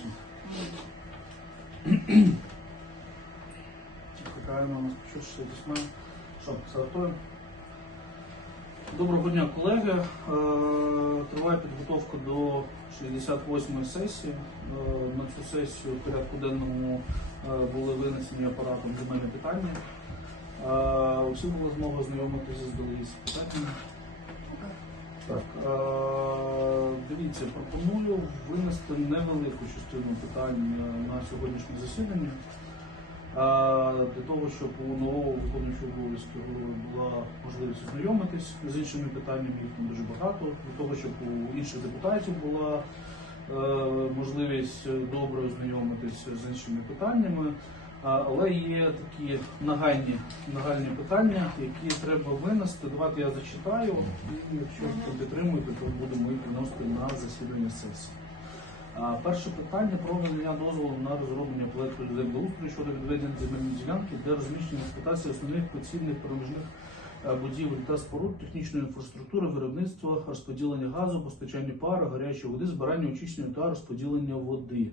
звісно. Чекаємо у нас почувши десь Що, стартуємо? Доброго дня, колеги. Е, Триває підготовка до 68-ї сесії. Е, На цю сесію в порядку денному е, були винесені апаратом земельні питання. Е, Усі були змога знайомитися з з питаннями. Так, дивіться, пропоную винести невелику частину питань на сьогоднішнє засідання. Е, Для того, щоб у нового виконуючого обов'язки була можливість ознайомитись з іншими питаннями, їх там дуже багато, для того, щоб у інших депутатів була е, можливість добре ознайомитись з іншими питаннями. Але є такі нагальні, нагальні питання, які треба винести. Давайте я зачитаю, і якщо ви підтримуєте, то будемо їх виносити на засідання сесії. Перше питання про надання дозволу на розроблення проекту землеустрою щодо відведення земельної ділянки для розміщення експлуатації основних поцільних проміжних е, будівель та споруд, технічної інфраструктури, виробництва, розподілення газу, постачання пари, гарячої води, збирання очищення та розподілення води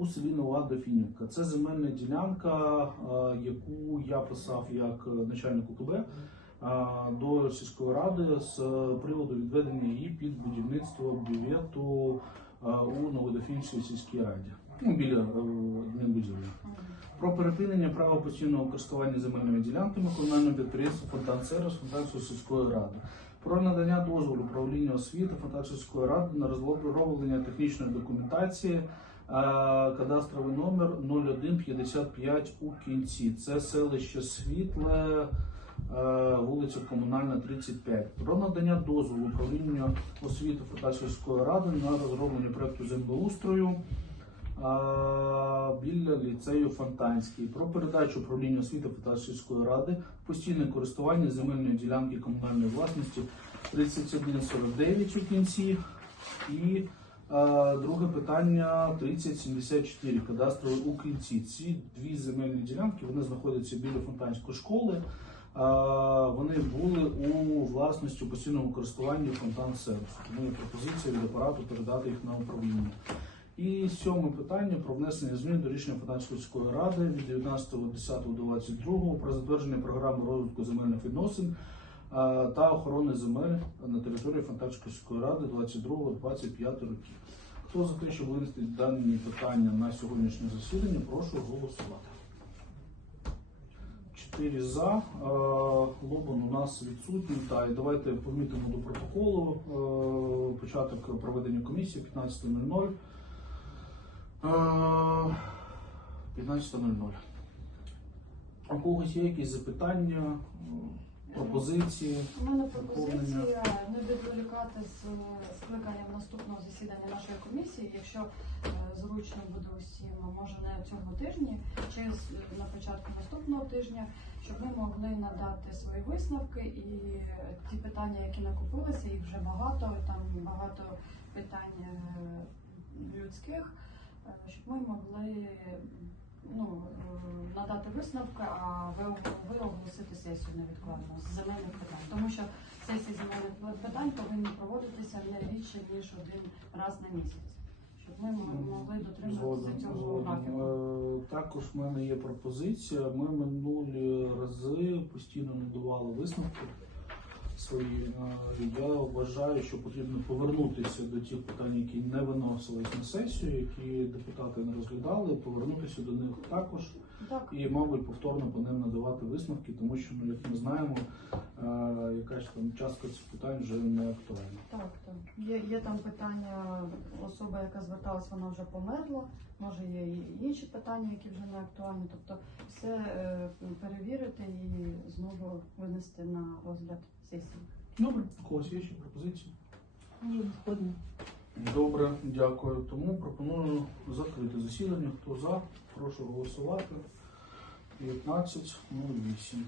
у селі Нова Дофінівка. Це земельна ділянка, е, яку я писав як е, начальник УКБ е, до сільської ради з приводу відведення її під будівництво бювету е, у Новодофінській сільській раді. Ну, біля е, адмінбудівлі. Про припинення права постійного користування земельними ділянками комунального підприємства Фонтан Сервіс Фонтанської сільської ради. Про надання дозволу управління освіти Фонтанської сільської ради на розроблення технічної документації е, кадастровий номер 0155 у кінці. Це селище Світле, е, вулиця Комунальна, 35. Про надання дозволу управління освіти Фонтанської ради на розроблення проекту землеустрою біля ліцею Фонтанський про передачу управління освіти Фонтанської ради постійне користування земельної ділянки комунальної власності 3149 у кінці. І друге питання 3074 кадастровий у кінці. Ці дві земельні ділянки вони знаходяться біля Фонтанської школи. Вони були у власності у постійному користуванні фонтан сервісу. Тому є пропозиція від апарату передати їх на управління. І сьоме питання про внесення змін до рішення Фонтанської сільської ради від 19.10.22 про затвердження програми розвитку земельних відносин та охорони земель на території Фонтанської ради 22-25 років. Хто за те, щоб винести дані питання на сьогоднішнє засідання, прошу голосувати. Чотири за. Лобан у нас відсутній. Та і давайте помітимо до протоколу. Початок проведення комісії 15.00. Е, 15.00. У когось є якісь запитання, пропозиції? У мене пропозиція не відволікати з скликанням наступного засідання нашої комісії, якщо е, зручно буде усім, може не цього тижні, чи на початку наступного тижня, щоб ми могли надати свої висновки і е, ті питання, які накопилися, їх вже багато, там багато питань е, людських, щоб ми могли ну, е, надати висновки, а ви, ви оголосити сесію невідкладно з земельних питань. Тому що сесії земельних питань повинні проводитися не рідше, ніж один раз на місяць, щоб ми могли дотримуватися цього згодом. графіку. Е, Також в мене є пропозиція. Ми минулі рази постійно не давали висновки свої. Я вважаю, що потрібно повернутися до тих питань, які не виносились на сесію, які депутати не розглядали, повернутися до них також Так, і, мабуть, повторно по ним надавати висновки, тому що, ну, як ми знаємо, якась там частка цих питань вже не актуальна. так, так. Є, є там питання, особа, яка зверталась, вона вже померла. Може, є і інші питання, які вже не актуальні. Тобто все е, перевірити і винести на розгляд сесії. Добре, у когось є ще пропозиції? Ні, згодні. Добре, дякую. Тому пропоную закрити засідання. Хто за, прошу голосувати. 15.08. Угу.